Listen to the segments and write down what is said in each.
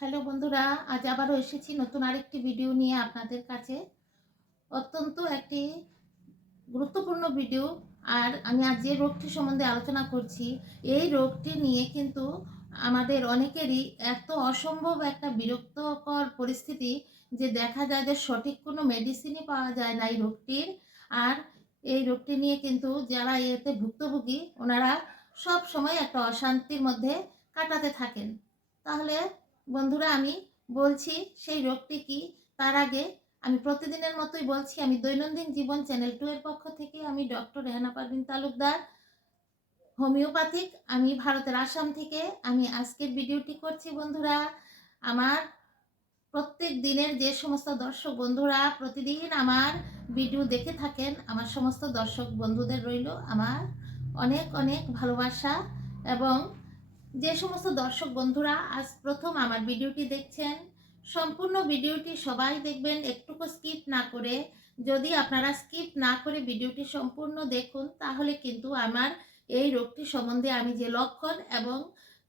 Hello বন্ধুরা, আজ আবারও এসেছি নতুন আরেকটি ভিডিও নিয়ে আপনাদের কাছে। অত্যন্ত একটি গুরুত্বপূর্ণ ভিডিও। আর আমি আজ যে রোগটি সম্বন্ধে আলোচনা করছি, এই রোগটি নিয়ে কিন্তু আমাদের অনেকেরই এত অসম্ভব একটা বিরক্তকর পরিস্থিতি যে দেখা যায় যে সঠিক কোনো মেডিসিনই পাওয়া যায় না এই রোগটির। আর এই রোগটি নিয়ে কিন্তু যারা এতে ভুক্তভোগী ওনারা সব সময় একটা অশান্তির মধ্যে কাটাতে থাকেন। তাহলে বন্ধুরা, আমি বলছি সেই রোগটি কি। তার আগে আমি প্রতিদিনের মতোই বলছি, আমি দৈনন্দিন জীবন চ্যানেল 2 এর পক্ষ থেকে আমি ডক্টর রেহানা পারভিন তালুকদার, হোমিওপ্যাথিক। আমি ভারতের আসাম থেকে আমি আজকের ভিডিওটি করছি বন্ধুরা। আমার প্রত্যেক দিনের যে সমস্ত দর্শক বন্ধুরা প্রতিদিন আমার ভিডিও দেখে থাকেন, আমার সমস্ত দর্শক বন্ধুদের রইল আমার অনেক অনেক ভালোবাসা। এবং যে সমস্ত দর্শক বন্ধুরা আজ প্রথম আমার ভিডিওটি দেখছেন, সম্পূর্ণ ভিডিওটি সবাই দেখবেন, একটুকু স্কিপ না করে। যদি আপনারা স্কিপ না করে ভিডিওটি সম্পূর্ণ দেখুন, তাহলে কিন্তু আমার এই রোগটি সম্বন্ধে আমি যে লক্ষণ এবং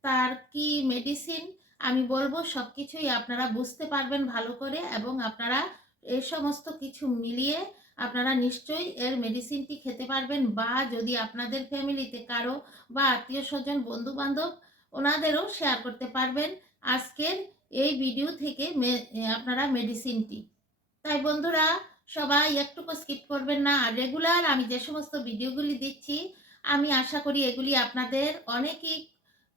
তার কি মেডিসিন আমি বলবো সব কিছুই আপনারা বুঝতে পারবেন ভালো করে। এবং আপনারা এই সমস্ত কিছু মিলিয়ে আপনারা নিশ্চয়ই এর মেডিসিনটি খেতে পারবেন, বা যদি আপনাদের ফ্যামিলিতে কারো বা আত্মীয় স্বজন বন্ধু বান্ধব ওনাদেরও শেয়ার করতে পারবেন আজকের এই ভিডিও থেকে আপনারা মেডিসিনটি। তাই বন্ধুরা, সবাই একটুকু স্কিপ করবেন না। আর রেগুলার আমি যে সমস্ত ভিডিওগুলি দিচ্ছি, আমি আশা করি এগুলি আপনাদের অনেকই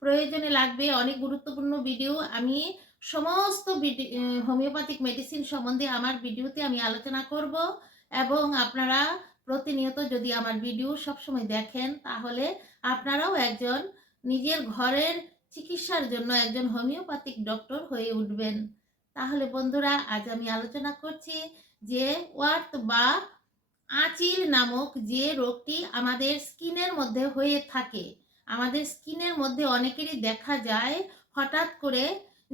প্রয়োজনে লাগবে। অনেক গুরুত্বপূর্ণ ভিডিও। আমি সমস্ত হোমিওপ্যাথিক মেডিসিন সম্বন্ধে আমার ভিডিওতে আমি আলোচনা করব। এবং আপনারা প্রতিনিয়ত যদি আমার ভিডিও সবসময় দেখেন, তাহলে আপনারাও একজন নিজের ঘরের চিকিৎসার জন্য একজন হোমিওপ্যাথিক ডক্টর হয়ে উঠবেন। তাহলে বন্ধুরা, আজ আমি আলোচনা করছি যে ওয়ার্ট বা আঁচিল নামক যে রোগটি আমাদের স্কিনের মধ্যে হয়ে থাকে। আমাদের স্কিনের মধ্যে অনেকেরই দেখা যায় হঠাৎ করে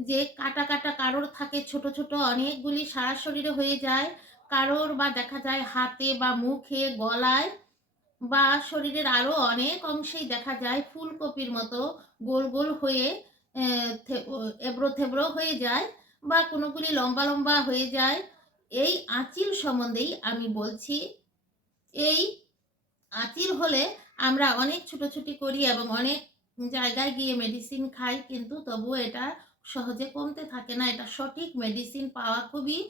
যে কাটা কাটা কারোর থাকে, ছোট ছোট অনেকগুলি সারা শরীরে হয়ে যায়। কারোর বা দেখা যায় হাতে বা মুখে, গলায় বা শরীরের আরো অনেক অংশেই দেখা যায় ফুলকপির মতো গোল গোল হয়ে এবড়ো থেবড়ো হয়ে যায়, বা কোনোগুলি লম্বা লম্বা হয়ে যায়। এই আঁচিল সম্বন্ধেই আমি বলছি। এই আঁচিল হলে আমরা অনেক ছুটোছুটি করি এবং অনেক জায়গায় গিয়ে মেডিসিন খাই, কিন্তু তবুও এটা সহজে কমতে থাকে না। এটা সঠিক মেডিসিন পাওয়া খুবই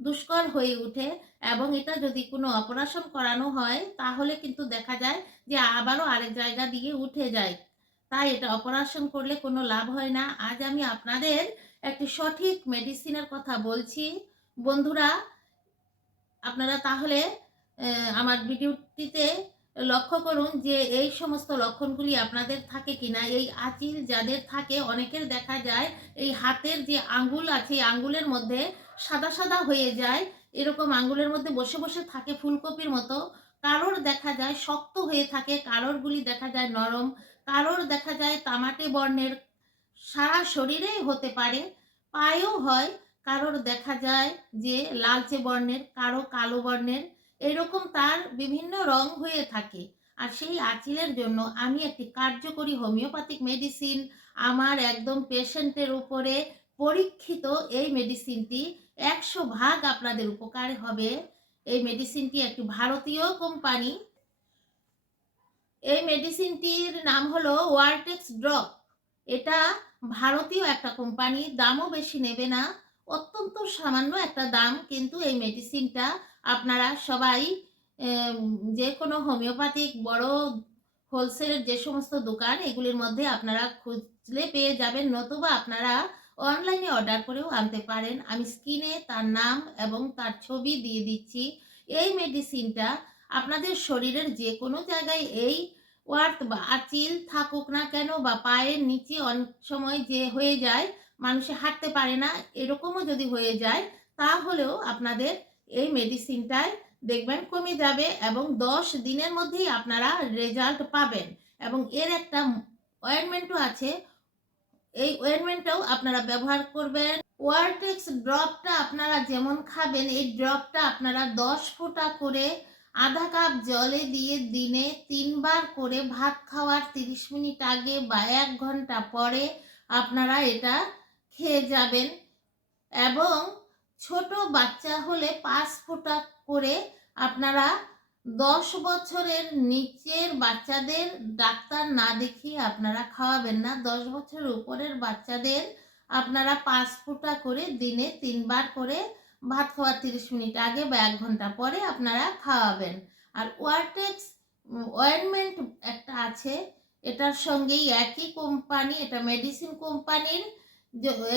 দুষ্কর হয়ে ওঠে। এবং এটা যদি কোনো অপারেশন করানো হয়, তাহলে কিন্তু দেখা যায় যে আবারও আরেক জায়গা দিয়ে উঠে যায়। তাই এটা অপারেশন করলে কোনো লাভ হয় না। আজ আমি আপনাদের একটি সঠিক মেডিসিনের কথা বলছি বন্ধুরা। আপনারা তাহলে আমার ভিডিওটিতে লক্ষ্য করুন যে এই সমস্ত লক্ষণগুলি আপনাদের থাকে কিনা। এই আঁচিল যাদের থাকে, অনেকের দেখা যায় এই হাতের যে আঙ্গুল আছে, এই আঙ্গুলের মধ্যে সাদা সাদা হয়ে যায়, এরকম আঙ্গুলের মধ্যে বসে বসে থাকে ফুলকপির মতো। কারোর দেখা যায় শক্ত হয়ে থাকে, কারোরগুলি দেখা যায় নরম, কারোর দেখা যায় তামাটে বর্ণের, সারা শরীরে হতে পারে, পায়েও হয়। কারোর দেখা যায় যে লালচে বর্ণের, কারো কালো বর্ণের, এরকম তার বিভিন্ন রং হয়ে থাকে। আর সেই আঁচিলের জন্য আমি একটি কার্যকরী হোমিওপ্যাথিক মেডিসিন, আমার একদম পেশেন্টের উপরে পরীক্ষিত এই মেডিসিনটি 100 ভাগ আপনাদের উপকার হবে। এই মেডিসিনটি একটি ভারতীয় কোম্পানি। এই মেডিসিনটির নাম হলো ওয়ার্টেক্স ড্রপ। এটা ভারতীয় একটা কোম্পানি, দামও বেশি নেবে না, অত্যন্ত সামান্য একটা দাম। কিন্তু এই মেডিসিনটা আপনারা সবাই যে কোনো হোমিওপ্যাথিক বড় হোলসেলের যে সমস্ত দোকান, এগুলির মধ্যে আপনারা খুঁজলে পেয়ে যাবেন, নতুবা আপনারা অনলাইনে অর্ডার করেও আনতে পারেন। আমি স্ক্রিনে তার নাম এবং তার ছবি দিয়ে দিচ্ছি। এই মেডিসিনটা আপনাদের শরীরের যে কোনো জায়গায় এই ওয়ার্ট বা আঁচিল থাকুক না কেন, বা পায়ের নিচে অনেক সময় যে হয়ে যায়, মানুষে হাঁটতে পারে না, এরকমও যদি হয়ে যায়, তাহলেও আপনাদের এই মেডিসিনটায় দেখবেন কমে যাবে এবং 10 দিনের মধ্যেই আপনারা রেজাল্ট পাবেন। এবং এর একটা অয়েনমেন্টও আছে, এই অয়েনমেন্টটাও আপনারা ব্যবহার করবেন। ওয়ার্টেক্স ড্রপটা আপনারা যেমন খাবেন, এই ড্রপটা আপনারা 10 ফোঁটা করে আধা কাপ জলে দিয়ে দিনে 3 বার করে ভাত খাওয়ার 30 মিনিট আগে বা 1 ঘন্টা পরে আপনারা এটা খেয়ে যাবেন। এবং ছোট বাচ্চা হলে 5 ফোঁটা করে আপনারা 10 বছরের নিচের বাচ্চাদের ডাক্তার না দেখিয়ে আপনারা খাওয়াবেন না। 10 বছরের উপরের বাচ্চাদের আপনারা 5 ফোঁটা করে দিনে 3 বার করে ভাত খাওয়ার 30 মিনিট আগে বা 1 ঘন্টা পরে আপনারা খাওয়াবেন। আর ওয়ারটেক্স অয়েনমেন্ট একটা আছে, এটার সঙ্গেই একই কোম্পানি, এটা মেডিসিন কোম্পানির।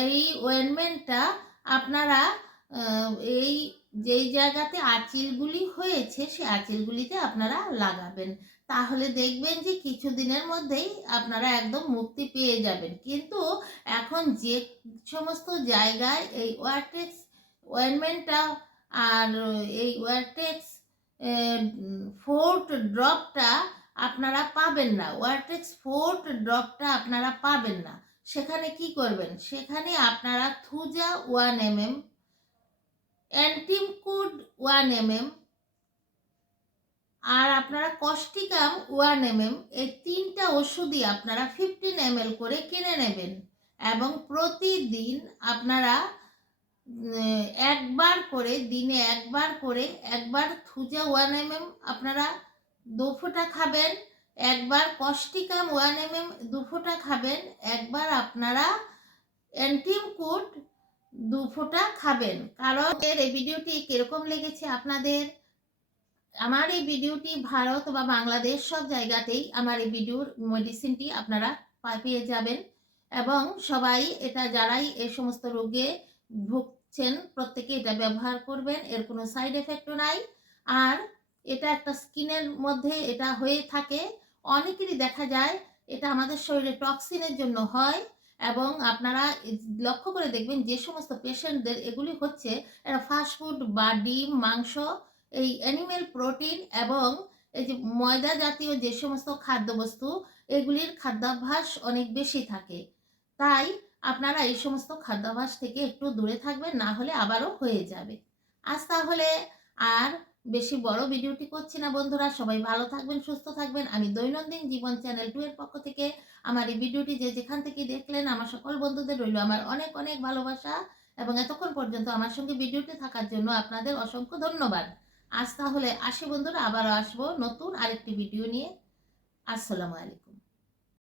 এই অয়েনমেন্টটা আপনারা এই যেই জায়গাতে আঁচিলগুলি হয়েছে সেই আঁচিলগুলিতে আপনারা লাগাবেন। তাহলে দেখবেন যে কিছুদিনের মধ্যেই আপনারা একদম মুক্তি পেয়ে যাবেন। কিন্তু এখন যে সমস্ত জায়গায় এই ওয়ারটেক্স অয়েনমেন্টটা আর এই ওয়ারটেক্স ফোর্ট ড্রপটা আপনারা পাবেন না, ওয়ারটেক্স ফোর্ট ড্রপটা আপনারা পাবেন না। সেখানে কি করবেন, সেখানে আপনারা থুজা 1 mm, অ্যান্টিমকুড 1 mm আর আপনারা কস্টিকাম 1 mm, এই 3টা ওষুধই আপনারা 15 ml করে কিনে নেবেন। এবং প্রতিদিন আপনারা একবার করে, দিনে একবার করে, একবার থুজা 1 mm আপনারা 2 ফোঁটা খাবেন, একবার কস্টিকাম 1 mm 2 ফোঁটা খাবেন, একবার আপনারা অ্যান্টিমকুড 2 ফোঁটা খাবেন। কারণ এই ভিডিওটি কিরকম লেগেছে আপনাদের, আমার এই ভিডিওটি ভারত বা বাংলাদেশ সব জায়গাতেই আমার এই ভিডিওর মেডিসিনটি আপনারা পেয়ে যাবেন। এবং সবাই এটা, যারাই এই সমস্ত রোগে ভুগছেন, প্রত্যেকে এটা ব্যবহার করবেন, এর কোনো সাইড এফেক্টও নাই। আর এটা একটা স্কিনের মধ্যে এটা হয়ে থাকে, অনেকেরই দেখা যায় এটা আমাদের শরীরে টক্সিনের জন্য হয়। এবং আপনারা লক্ষ্য করে দেখবেন যে সমস্ত পেশেন্টদের এগুলি হচ্ছে, এরা ফাস্টফুড বা ডিম, মাংস, এই অ্যানিমেল প্রোটিন এবং এই যে ময়দা জাতীয় যে সমস্ত খাদ্যবস্তু, এগুলির খাদ্যাভ্যাস অনেক বেশি থাকে। তাই আপনারা এই সমস্ত খাদ্যাভ্যাস থেকে একটু দূরে থাকবেন, না হলে আবারও হয়ে যাবে। আজ তাহলে আর বেশি বড় ভিডিওটি করছি না বন্ধুরা, সবাই ভালো থাকবেন, সুস্থ থাকবেন। আমি দৈনন্দিন জীবন চ্যানেল 2 এর পক্ষ থেকে আমার এই ভিডিওটি যে যেখান থেকে দেখলেন, আমার সকল বন্ধুদের রইল আমার অনেক অনেক ভালোবাসা। এবং এতক্ষণ পর্যন্ত আমার সঙ্গে ভিডিওটি থাকার জন্য আপনাদের অসংখ্য ধন্যবাদ। আজ তাহলে আসি বন্ধুরা, আবারও আসবো নতুন আরেকটি ভিডিও নিয়ে। আসসালামু আলাইকুম।